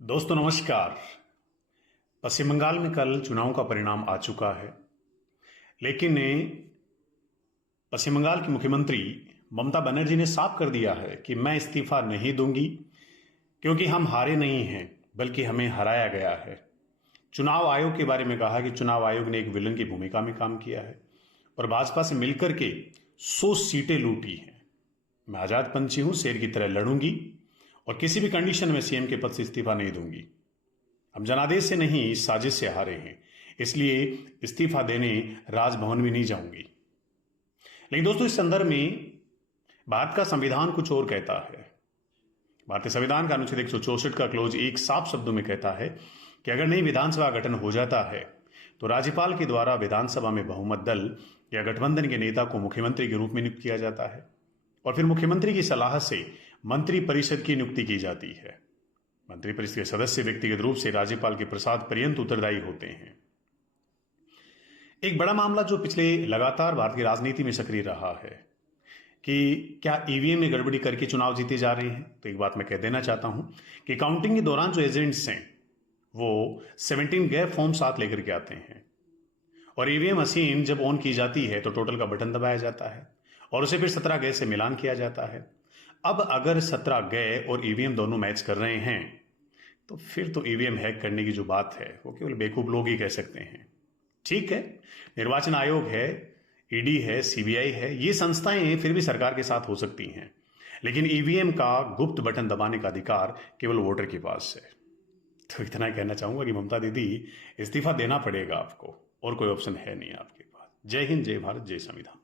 दोस्तों नमस्कार। पश्चिम बंगाल में कल चुनाव का परिणाम आ चुका है, लेकिन पश्चिम बंगाल की मुख्यमंत्री ममता बनर्जी ने साफ कर दिया है कि मैं इस्तीफा नहीं दूंगी, क्योंकि हम हारे नहीं हैं बल्कि हमें हराया गया है। चुनाव आयोग के बारे में कहा कि चुनाव आयोग ने एक विलन की भूमिका में काम किया है और भाजपा से मिलकर के 100 सीटें लूटी हैं। मैं आजाद पंछी हूं, शेर की तरह लड़ूंगी और किसी भी कंडीशन में सीएम के पद से इस्तीफा नहीं दूंगी। हम जनादेश से नहीं, साजिश से हारे हैं, इसलिए इस्तीफा देने राजभवन भी नहीं जाऊंगी। लेकिन दोस्तों, इस संदर्भ में भारत का संविधान कुछ और कहता है। भारतीय संविधान का अनुच्छेद 164 का क्लोज 1 साफ शब्दों में कहता है कि अगर नई विधानसभा गठन हो जाता है तो राज्यपाल के द्वारा विधानसभा में बहुमत दल या गठबंधन के नेता को मुख्यमंत्री के रूप में नियुक्त किया जाता है और फिर मुख्यमंत्री की सलाह से मंत्री परिषद की नियुक्ति की जाती है। मंत्री परिषद के सदस्य व्यक्तिगत रूप से राज्यपाल के प्रसाद पर्यंत उत्तरदायी होते हैं। एक बड़ा मामला जो पिछले लगातार भारत की राजनीति में सक्रिय रहा है कि क्या ईवीएम में गड़बड़ी करके चुनाव जीते जा रहे हैं। तो एक बात मैं कह देना चाहता हूं कि काउंटिंग के दौरान जो एजेंट्स हैं वो 17 गैप फॉर्म साथ लेकर के आते हैं और ईवीएम मशीन जब ऑन की जाती है तो टोटल का बटन दबाया जाता है और उसे फिर 17 गए से मिलान किया जाता है। अब अगर 17 गए और ईवीएम दोनों मैच कर रहे हैं तो फिर तो ईवीएम हैक करने की जो बात है वो केवल बेवकूफ लोग ही कह सकते हैं। ठीक है, निर्वाचन आयोग है, ईडी है, सीबीआई है, ये संस्थाएं फिर भी सरकार के साथ हो सकती हैं, लेकिन ईवीएम का गुप्त बटन दबाने का अधिकार केवल वोटर के पास है। तो इतना कहना चाहूंगा कि ममता दीदी, इस्तीफा देना पड़ेगा आपको और कोई ऑप्शन है नहीं आपके पास। जय हिंद, जय भारत, जय संविधान।